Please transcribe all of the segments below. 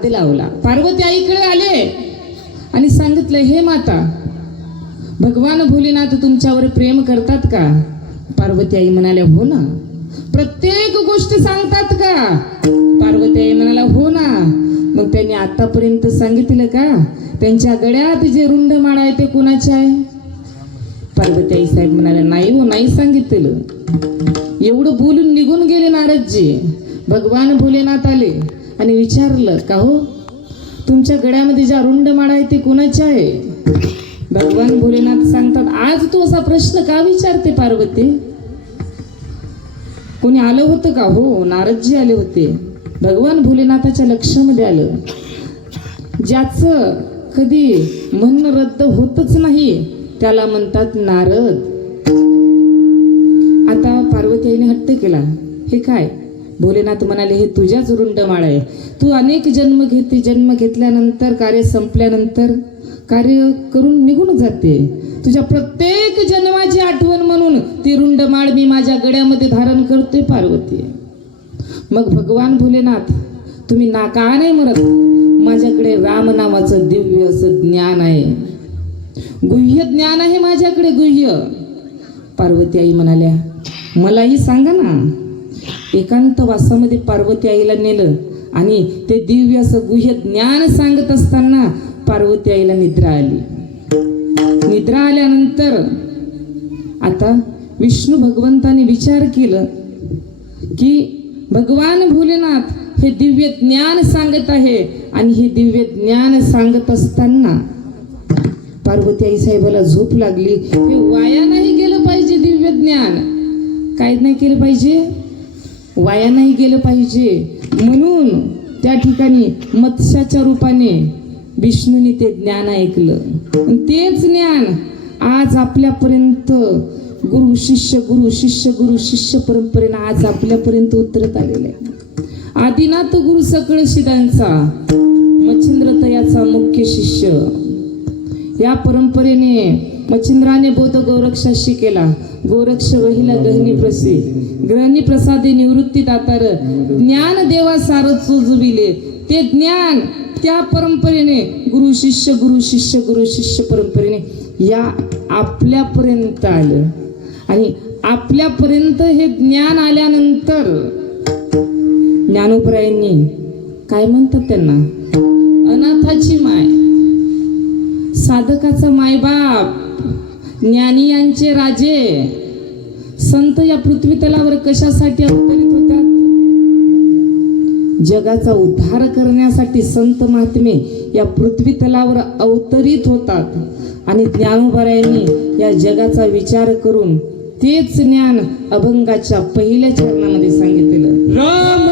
हात लावला. पार्वती आईकडे आले आणि सांगितलं, हे माता, भगवान भोलेनाथ तुमच्यावर प्रेम करतात का? पार्वती आई म्हणाल्या, हो ना. प्रत्येक गोष्ट सांगतात का? पार्वती आई म्हणाला, हो ना. मग त्यांनी आतापर्यंत सांगितलं का त्यांच्या गळ्यात जे रुंड माळ आहे ते कुणाचे आहे? पार्वती आई साहेब म्हणाल्या, नाही हो, नाही सांगितलं. एवढं बोलून निघून गेले नारदजी. भगवान भोलेनाथ आले आणि विचारलं, का हो, तुमच्या गळ्यामध्ये ज्या रुंड माळ आहे ते कुणाचे आहे? भगवान भोलेनाथ सांगतात, आज तू असा प्रश्न का विचारते पार्वती? कोणी आलं होतं का? हो, नारदजी आले होते. भगवान भोलेनाथाच्या लक्षामध्ये आलं, ज्याचं कधी म्हणणं रद्द होतच नाही त्याला म्हणतात नारद. आता पार्वती आईने हट्ट केला, हे काय? भोलेनाथ म्हणाले, हे तुझ्याच रुंड माळ आहे. तू अनेक जन्म घेते, जन्म घेतल्यानंतर कार्य संपल्यानंतर कार्य करून निघून जाते. तुझ्या प्रत्येक जन्माची आठवण म्हणून ती रुंड माळ मी माझ्या गळ्यामध्ये धारण करतोय पार्वती. मग भगवान भोलेनाथ, तुम्ही का नाही म्हणत? माझ्याकडे राम नावाचं दिव्य असं ज्ञान आहे, गुह्य ज्ञान आहे माझ्याकडे, गुह्य. पार्वती आई म्हणाल्या, मलाही सांगा ना. एकांत वासामध्ये पार्वती आईला नेलं आणि ते दिव्य असं गुह्य ज्ञान सांगत असताना पार्वती आईला निद्रा आली. निद्रा आल्यानंतर आता विष्णू भगवंताने विचार केलं की भगवान भोलेनाथ हे दिव्य ज्ञान सांगत आहे आणि हे दिव्य ज्ञान सांगत असताना पार्वती आई साहेबाला झोप लागली. हे वाया नाही गेलं पाहिजे दिव्य ज्ञान. काय नाही केलं पाहिजे? वाया नाही गेलं पाहिजे. म्हणून त्या ठिकाणी मत्स्याच्या रूपाने विष्णूने ते ज्ञान ऐकलं. तेच ज्ञान आज आपल्यापर्यंत गुरु शिष्य गुरु शिष्य गुरु शिष्य परंपरेनं आज आपल्यापर्यंत उतरत आलेलं आहे. आदिनाथ गुरु सकळ सिद्धांचा मच्छिंद्र तयाचा मुख्य शिष्य. या परंपरेने मच्छिंद्राने बोध गोरक्षाशी केला. गोरक्ष वहिला गहनी प्रसे ग्रहणी प्रसादे निवृत्ती दातार ज्ञान देवा सार चोजविले. ते ज्ञान त्या परंपरेने गुरु शिष्य गुरु शिष्य गुरु शिष्य परंपरेने या आपल्यापर्यंत आलं. आणि आपल्यापर्यंत हे ज्ञान आल्यानंतर ज्ञानोबरायांनी काय म्हणतात त्यांना? अनाथाची माय, साधकाचा मायबाप, ज्ञानी यांचे राजे. संत या पृथ्वी तलावर कशासाठी अवतरित होतात? जगाचा उद्धार करण्यासाठी संत महात्मे या पृथ्वी तलावर अवतरित होतात. आणि ज्ञानोबरायांनी या जगाचा विचार करून तेच ज्ञान अभंगाच्या पहिल्या चरणामध्ये सांगितलेलं. राम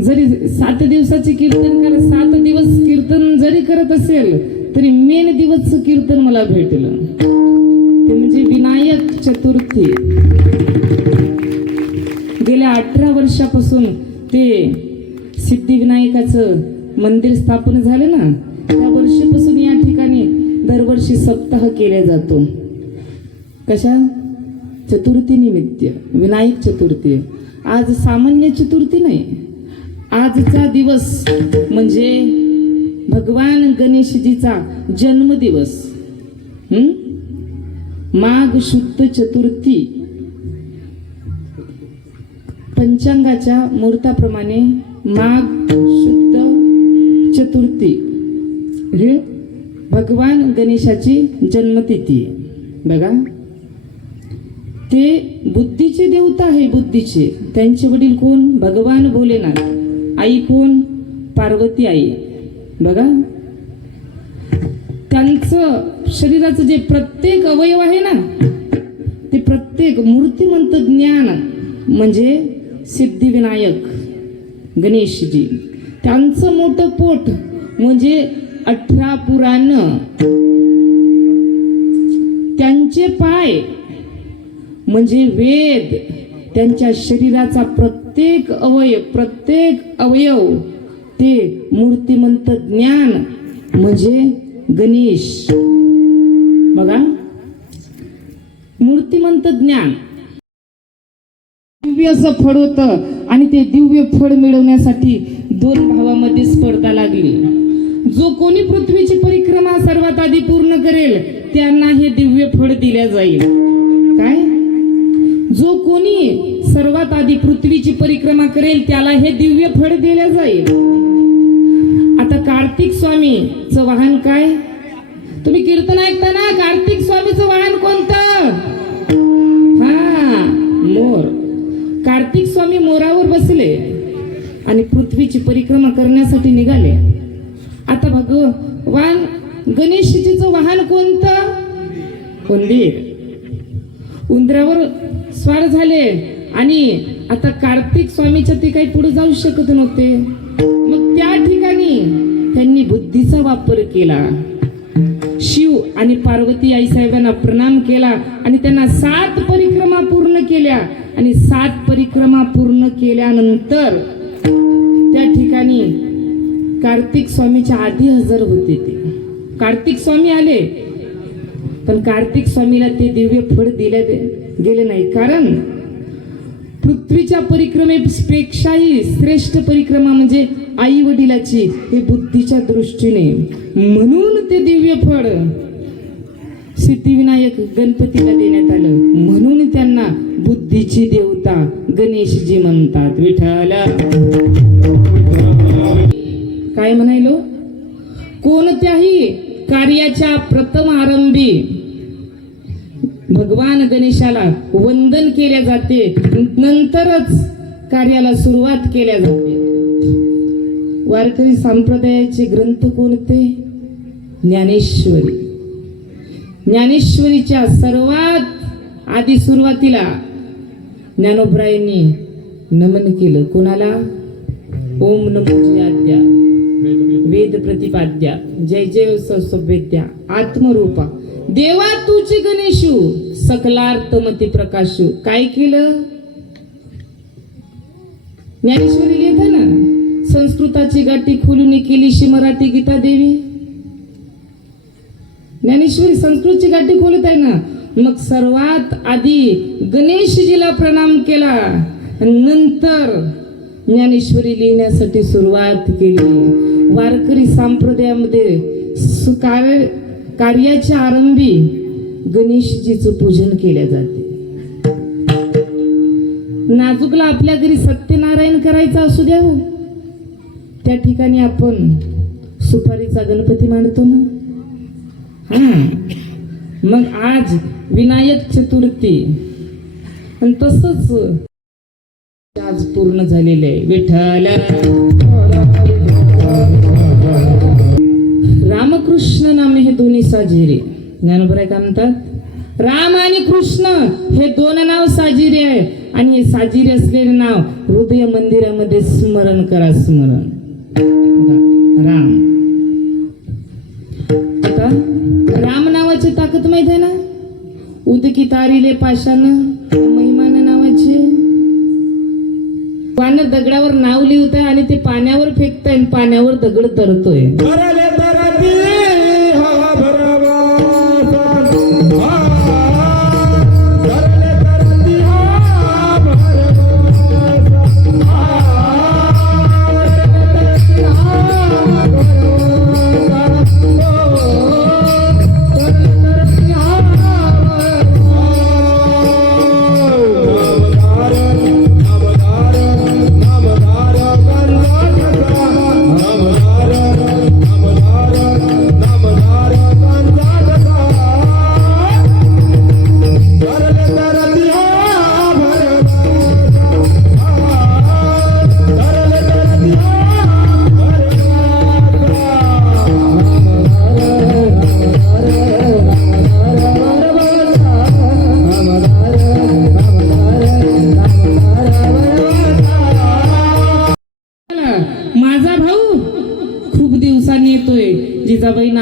जरी 7 दिवसाचे कीर्तन कर, 7 दिवस कीर्तन जरी करत असेल तरी मेन दिवसचं कीर्तन मला भेटलं. ते म्हणजे विनायक चतुर्थी. गेल्या 18 वर्षापासून ते सिद्धिविनायकाचं मंदिर स्थापन झालं ना, त्या वर्षीपासून या ठिकाणी दरवर्षी दरवर्षी सप्ताह केला जातो. कशा? चतुर्थी निमित्त, विनायक चतुर्थी. आज सामान्य चतुर्थी नाही, आजचा दिवस म्हणजे भगवान गणेशजीचा जन्मदिवस. माघ शुद्ध चतुर्थी. पंचांगाच्या मुहूर्ताप्रमाणे माघ शुद्ध चतुर्थी हे भगवान गणेशाची जन्मतिथी आहे. बघा, ते बुद्धीचे देवता आहे. बुद्धीचे त्यांचे वडील कोण? भगवान भोलेनाथ. आई कोण? पार्वती आई. बघा, त्यांचं शरीराचं जे प्रत्येक अवयव आहे ना, ते प्रत्येक मूर्तिमंत ज्ञान म्हणजे सिद्धिविनायक गणेशजी. त्यांचं मोठं पोट म्हणजे 18 पुराण. त्यांचे पाय म्हणजे वेद. त्यांच्या शरीराचा प्रत्येक अवयव ते मूर्तिमंत ज्ञान म्हणजे गणेश. बघा, मूर्तिमंत ज्ञान दिव्य असं फळ होतं आणि ते दिव्य फळ मिळवण्यासाठी 2 भावामध्ये स्पर्धा लागली. जो कोणी पृथ्वीची परिक्रमा सर्वात आधी पूर्ण करेल त्यांना हे दिव्य फळ दिले जाईल. काय? जो कोणी सर्वात आधी पृथ्वीची परिक्रमा करेल त्याला हे दिव्य फळ दिले जाईल. आता कार्तिक स्वामीचं वाहन काय? तुम्ही कीर्तन ऐकता ना, कार्तिक स्वामीचं वाहन कोणतं? हा, मोर. कार्तिक स्वामी मोरावर बसले आणि पृथ्वीची परिक्रमा करण्यासाठी निघाले. आता भगवान गणेशजीचं वाहन कोणतं? उंदीर. उंदरावर स्वार झाले आणि आता कार्तिक स्वामीच्या ते काही पुढे जाऊ शकत नव्हते. मग त्या ठिकाणी त्यांनी बुद्धीचा वापर केला. शिव आणि पार्वती आई साहेबांना प्रणाम केला आणि त्यांना 7 परिक्रमा पूर्ण केल्या. आणि 7 परिक्रमा पूर्ण केल्यानंतर त्या ठिकाणी कार्तिक स्वामीच्या आधी हजर होते. ते कार्तिक स्वामी आले, पण कार्तिक स्वामीला ते दिव्य फळ दिले गेले नाही. कारण पृथ्वीच्या परिक्रमेपेक्षाही श्रेष्ठ परिक्रमा म्हणजे आई वडिलाची, हे बुद्धीच्या दृष्टीने. म्हणून ते दिव्य फळ सिद्धिविनायक गणपतीला देण्यात आलं. म्हणून त्यांना बुद्धीची देवता गणेशजी म्हणतात. विठ्ठल काय म्हणायलो? कोणत्याही कार्याच्या प्रथम आरंभी भगवान गणेशाला वंदन केले जाते, नंतरच कार्याला सुरुवात केल्या जाते. वारकरी संप्रदायाचे ग्रंथ कोणते? ज्ञानेश्वरी. ज्ञानेश्वरीच्या सर्वात आधी सुरुवातीला ज्ञानोबरायांनी नमन केलं. कोणाला? ओम नमो आद्या वेद प्रतिपाद्या जय जय सौवेद्या आत्मरूपा देवा तुझी गणेशू सकलार्थमती प्रकाशू. काय केलं? ज्ञानेश्वरी लिहिता ना, संस्कृताची गाठी खोलून केलीशी मराठी गीता देवी. ज्ञानेश्वरी संस्कृतची गाठी खोलत आहे ना. मग सर्वात आधी गणेशजीला प्रणाम केला, नंतर ज्ञानेश्वरी लिहिण्यासाठी सुरुवात केली. वारकरी संप्रदायामध्ये कार्याच्या आरंभी गणेशजीचं पूजन केले जाते. नाजूकला आपल्या घरी सत्यनारायण करायचा असू द्या हो, त्या ठिकाणी आपण सुपारीचा गणपती मांडतो ना. मग आज विनायक चतुर्थी आणि तसंच आज पूर्ण झालेले आहे. विठ्ठल रामकृष्ण नामे हे दोन्ही साजिरे. ज्ञानोबराय काय म्हणतात? राम आणि कृष्ण हे 2 नाव साजिरे आहे आणि हे साजिरे असलेले नाव हृदय मंदिरामध्ये स्मरण करा. स्मरण राम. आता राम नावाची ताकद माहित आहे ना? उदकी तारिले पाशान महिमान नावाचे पानं दगडावर नाव लिहिताय आणि ते पाण्यावर फेकताय, पाण्यावर दगड तरतोय.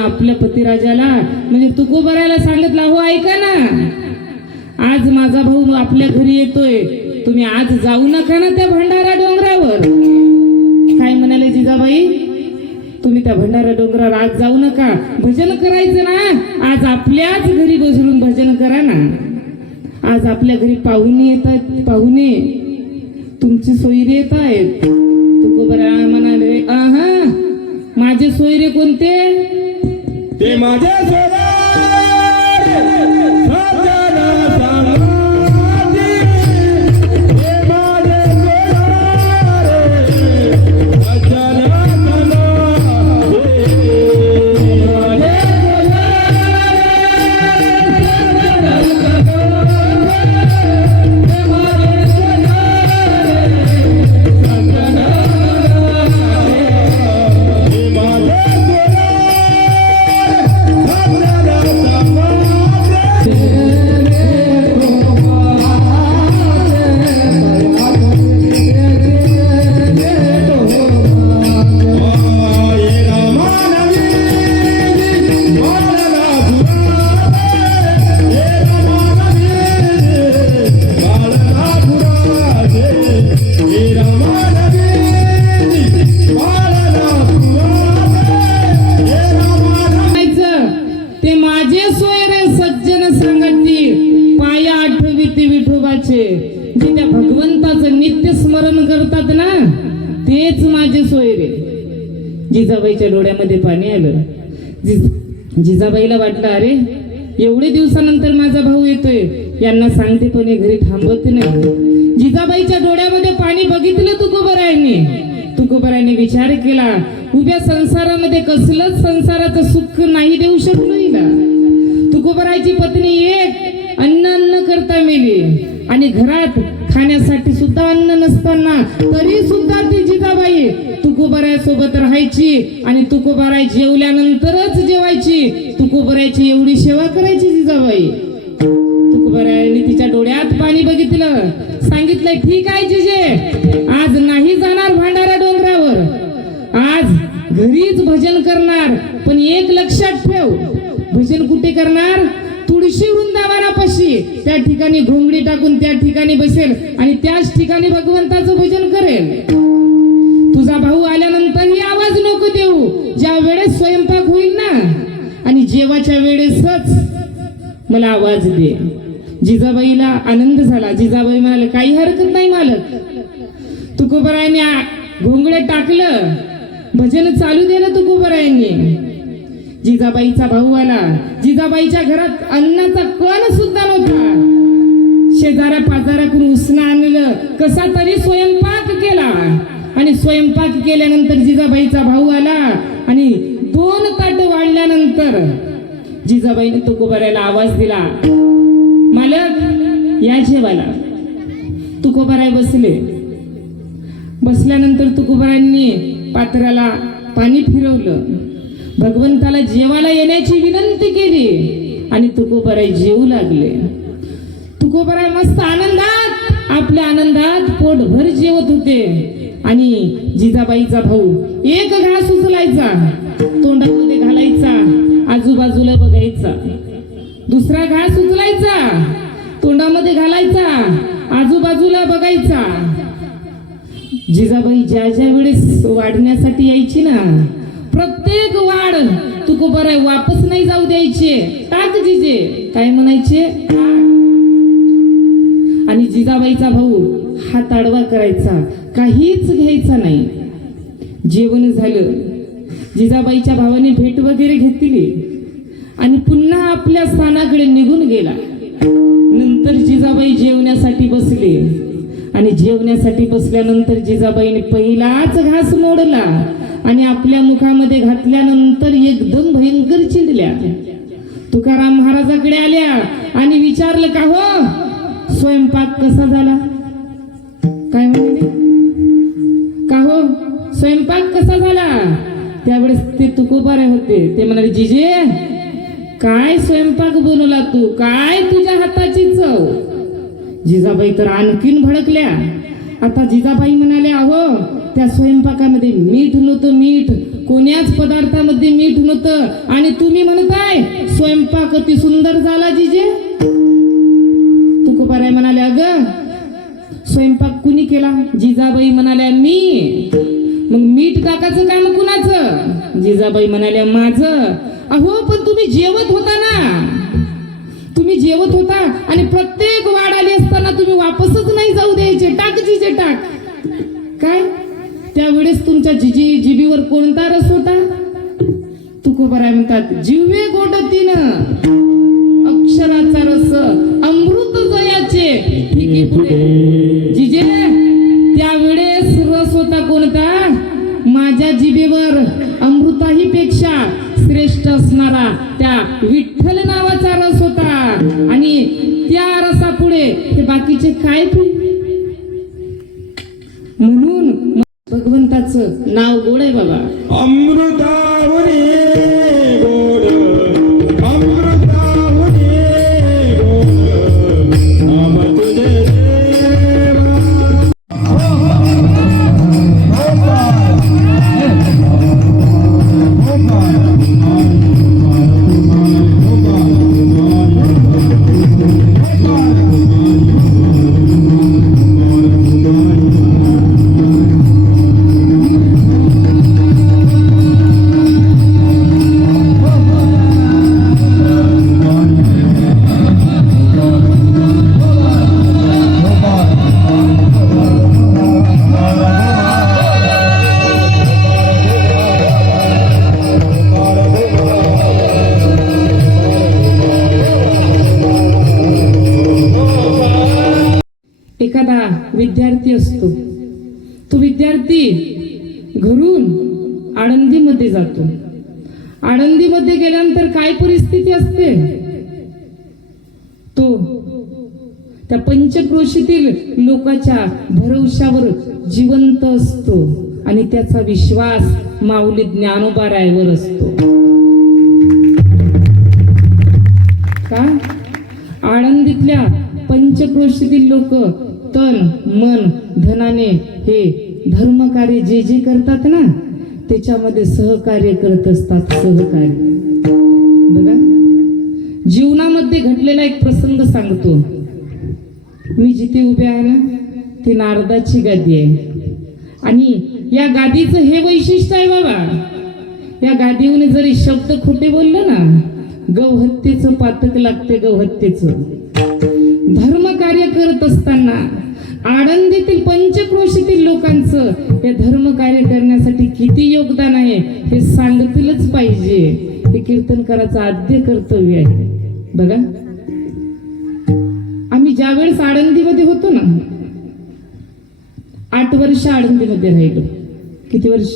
आपल्या पतिराजाला म्हणजे तुकोबरायला सांगितलं, हो ऐका ना, आज माझा भाऊ आपल्या घरी येतोय, तुम्ही आज जाऊ नका ना त्या भंडारा डोंगरावर. काय म्हणाले जिजाबाई, तुम्ही त्या भंडारा डोंगरावर आज जाऊ नका, भजन करायचं ना, आज आपल्याच घरी बसवून भजन करा ना. आज आपल्या घरी पाहुणे येत आहेत, पाहुणे तुमची सोयरे येत आहेत. तुकोबरा म्हणाले, आहा माझे सोयरे कोणते, ते माझे सोयरे जे त्या भगवंताचं नित्य स्मरण करतात ना, तेच माझे सोयरे. जिजाबाईच्या डोळ्यामध्ये पाणी आलं. जिजाबाईला वाटलं, अरे एवढे दिवसानंतर माझा भाऊ येतोय, यांना सांगते पण हे घरी थांबत नाही. जिजाबाईच्या डोळ्यामध्ये पाणी बघितलं तुकोबरायने विचार केला, उभ्या संसारामध्ये कसलंच संसाराचं सुख नाही देऊ शकलो हिला. तुकोबरायची पत्नी एक अन्न करता मेली आणि घरात खाण्यासाठी सुद्धा अन्न नसताना तरी सुद्धा ती जिजाबाई तुकोबराय सोबत राहायची आणि तुकोबराय जेवल्यानंतरच जेवायची. तुकोबरायची एवढी सेवा करायची जिजाबाई. तुकोबरायने तिच्या डोळ्यात पाणी बघितलं, सांगितलं, ठीक आहे जिजे, आज नाही जाणार भंडारा डोंगरावर, आज घरीच भजन करणार. पण एक लक्षात ठेव, भजन कुठे करणार, तुळशी वृंदावनापाशी, त्या ठिकाणी घोंगडी टाकून त्या ठिकाणी बसेल आणि त्याच ठिकाणी भगवंताचं भजन करेल. तुझा भाऊ आल्यानंतरही आवाज नको देऊ, ज्या वेळेस स्वयंपाक होईल ना आणि जेवाच्या वेळेसच मला आवाज दे. जिजाबाईला आनंद झाला. जिजाबाई म्हणाले, काही हरकत नाही मालक. तुकोबरायने घोंगडे टाकलं, भजन चालू दे ना तुकोबरायने. जिजाबाईचा भाऊ आला. जिजाबाईच्या घरात अन्नाचा कण सुद्धा नव्हता. शेजाऱ्या पाजाराकडून उसणं आणलं, कसा तरी स्वयंपाक केला आणि स्वयंपाक केल्यानंतर जिजाबाईचा भाऊ आला आणि 2 ताट वाढल्यानंतर जिजाबाईने तुकोबरायला आवाज दिला, मालक या जेवायला. तुकोबराय बसले. बसल्यानंतर तुकोबरायांनी पात्राला पाणी फिरवलं, भगवंताला जेवायला येण्याची विनंती केली आणि तुकोबराय जेवू लागले. तुकोबराय मस्त आनंदात, आपल्या आनंदात पोटभर जेवत होते आणि जिजाबाईचा भाऊ एक घास उचलायचा, तोंडामध्ये घालायचा, आजूबाजूला बघायचा. दुसरा घास उचलायचा, तोंडामध्ये घालायचा, आजूबाजूला बघायचा. जिजाबाई ज्या ज्या वेळेस वाढण्यासाठी यायची ना, प्रत्येक वाढ तुकोबराय वापस नाही जाऊ द्यायचे. टाक जिजे, काय म्हणायचे, आणि जिजाबाईचा भाऊ हात आडवा करायचा, काहीच घ्यायचा नाही. जेवण झालं. जिजाबाईच्या भावाने भेट वगैरे घेतली आणि पुन्हा आपल्या स्थानाकडे निघून गेला. नंतर जिजाबाई जेवण्यासाठी बसले आणि जेवण्यासाठी बसल्यानंतर जिजाबाईने पहिलाच घास मोडला आणि आपल्या मुखामध्ये घातल्यानंतर एकदम भयंकर चिडल्या. तुकाराम महाराजाकडे आल्या आणि विचारलं, का हो स्वयंपाक कसा झाला. काय म्हणाले, का हो स्वयंपाक कसा झाला. त्यावेळेस ते तुकोबारे होते. ते म्हणाले, जिजे काय स्वयंपाक बनवला तू, काय तुझ्या हाताची चव. जिजाबाई तर आणखीन भडकल्या. आता जिजाबाई म्हणाले, अहो त्या स्वयंपाकामध्ये मीठ नव्हतं, मीठ कोण्याच पदार्थामध्ये मीठ नव्हतं, आणि तुम्ही म्हणताय स्वयंपाक अति सुंदर झाला जिजे. तुकोबाराय म्हणाले अगं स्वयंपाक कुणी केला? जिजाबाई म्हणाल्या मी. मग मीठ टाकायचं काम कुणाचं? जिजाबाई म्हणाल्या माझं. अहो पण तुम्ही जेवत होता ना, तुम्ही जेवत होता आणि प्रत्येक वाढ आली असताना तुम्ही वापसच नाही जाऊ द्यायचे, टाक जिजे टाक. काय त्यावेळेस तुमच्या जिभेवर कोणता रस होता? तुकोबाराय म्हणतात जिव्हे गोडतीनं अक्षराचा रस अमृत जयाचे. ठीक आहे पुढे जिजे. त्यावेळेस रस होता कोणता? माझ्या जिभेवर अमृताही पेक्षा श्रेष्ठ असणारा त्या विठ्ठल नावाचा रस होता, आणि त्या रसापुढे हे बाकीचे काय? म्हणून भगवंताचं नाव गोड आहे बाबा. अमृतावरी गोड, अमृतावरी गोड, नाम तुझे देवा. एखादा विद्यार्थी असतो, तो विद्यार्थी घरून आळंदीमध्ये जातो. आळंदीमध्ये गेल्यानंतर काय परिस्थिती असते? तो त्या पंचक्रोशीतील लोकांच्या भरवशावर जिवंत असतो, आणि त्याचा विश्वास माऊली ज्ञानोबारायवर असतो. का? आळंदीतल्या पंचक्रोशीतील लोक तन मन धनाने हे धर्मकार्य जे जे करतात ना, त्याच्यामध्ये सहकार्य करत असतात. सहकार्य बघा, जीवनामध्ये घडलेला एक प्रसंग सांगतो. मी जिथे उभे आहे ना, ती नारदाची गादी आहे, आणि या गादीचं हे वैशिष्ट्य आहे बाबा. या गादीवर जरी शब्द खोटे बोललं ना, गौहत्येचं पातक लागते. गौहत्येचं धर्म कार्य करत असताना आळंदीतील पंचक्रोशीतील लोकांचं या धर्म कार्य करण्यासाठी किती योगदान आहे हे सांगतीलच पाहिजे. हे कीर्तनकाराचं आद्य कर्तव्य आहे. बघा, आम्ही ज्या वेळेस आळंदीमध्ये होतो ना, 8 वर्ष आळंदीमध्ये राहिलो. किती वर्ष?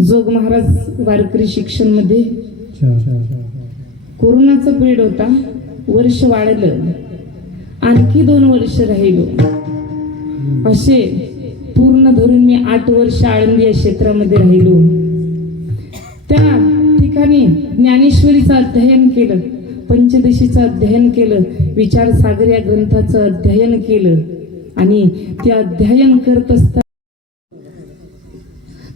जोग महाराज वारकरी शिक्षण मध्ये कोरोनाचा पिरियड होता, वर्ष वाढलं, आणखी 2 वर्ष राहिलो. असे पूर्ण धरून मी 8 वर्ष आळंदी या क्षेत्रामध्ये राहिलो. त्या ठिकाणी ज्ञानेश्वरीचं अध्ययन केलं, पंचदशीचं अध्ययन केलं, विचारसागर या ग्रंथाचं अध्ययन केलं, आणि ते अध्ययन करत असताना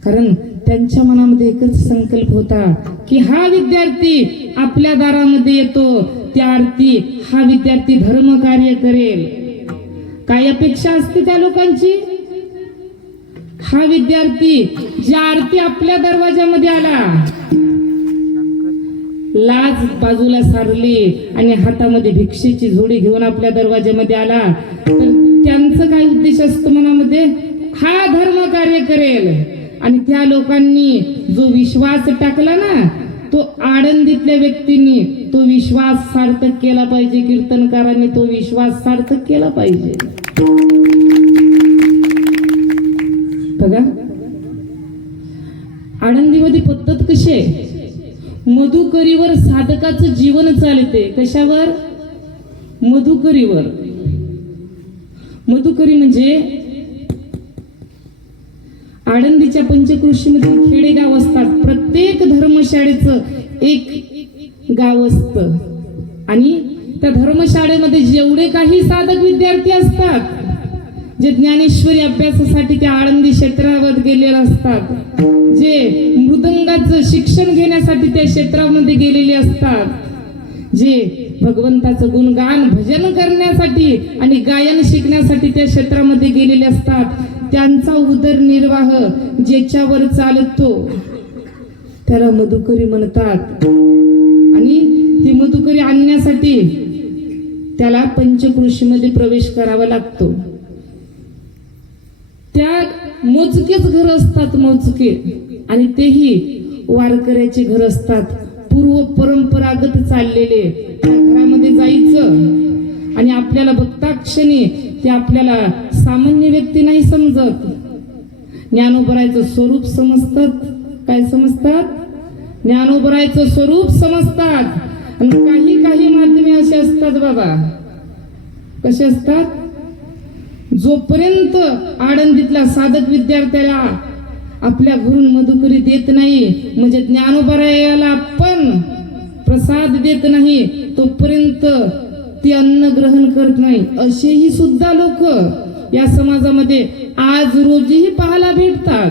कारण त्यांच्या मनामध्ये एकच संकल्प होता की हा विद्यार्थी आपल्या दारामध्ये येतो, त्या आरती हा विद्यार्थी धर्म कार्य करेल. काय अपेक्षा असते त्या लोकांची? हा विद्यार्थी ज्या आरती आपल्या दरवाजामध्ये आला, लाज बाजूला सारली आणि हातामध्ये भिक्षेची झोडी घेऊन आपल्या दरवाजामध्ये आला, तर त्यांचं काय उद्देश असतं मनामध्ये? हा धर्म कार्य करेल. आणि त्या लोकांनी जो विश्वास टाकला ना, तो आळंदीतल्या व्यक्तींनी तो विश्वास सार्थक केला पाहिजे. कीर्तनकारांनी तो विश्वास सार्थक केला पाहिजे. बघा, आळंदीमध्ये पद्धत कशी आहे? मधुकरीवर साधकाचं जीवन चालते. कशावर? मधुकरीवर. मधुकरी म्हणजे आळंदीच्या पंचक्रोशीमध्ये खेडेगाव असतात. प्रत्येक धर्मशाळेचं एक गाव असतं, आणि त्या धर्मशाळेमध्ये जेवढे काही साधक विद्यार्थी असतात जे ज्ञानेश्वरी अभ्यासासाठी त्या आळंदी क्षेत्रावर गेलेले असतात, जे मृदंगाचं शिक्षण घेण्यासाठी त्या क्षेत्रामध्ये गेलेले असतात, जे भगवंताचं गुणगान भजन करण्यासाठी आणि गायन शिकण्यासाठी त्या क्षेत्रामध्ये गेलेले असतात, त्यांचा उदरनिर्वाह ज्याच्यावर चालतो त्याला मधुकरी म्हणतात. आणि ती मधुकरी आणण्यासाठी त्याला पंचकृषीमध्ये प्रवेश करावा लागतो. त्या मोजकेच घर असतात, मोजके, आणि तेही वारकऱ्याचे घर असतात, पूर्व परंपरागत चाललेले. त्या घरामध्ये जायचं आणि आपल्याला बघता क्षणी ते आपल्याला सामान्य व्यक्ती नाही समजत, ज्ञानोबरायचं स्वरूप समजतात. काय समजतात? ज्ञानोबरायचं स्वरूप समजतात. आणि काही काही माध्यमे असे असतात बाबा, कसे असतात, जोपर्यंत आळंदीतला साधक विद्यार्थ्याला आपल्या घरून मधुकरी देत नाही, म्हणजे ज्ञानोबरायाला पण प्रसाद देत नाही, तोपर्यंत ती अन्न ग्रहण करत नाही. असेही सुद्धा लोक या समाजामध्ये आज रोजीही पाहायला भेटतात.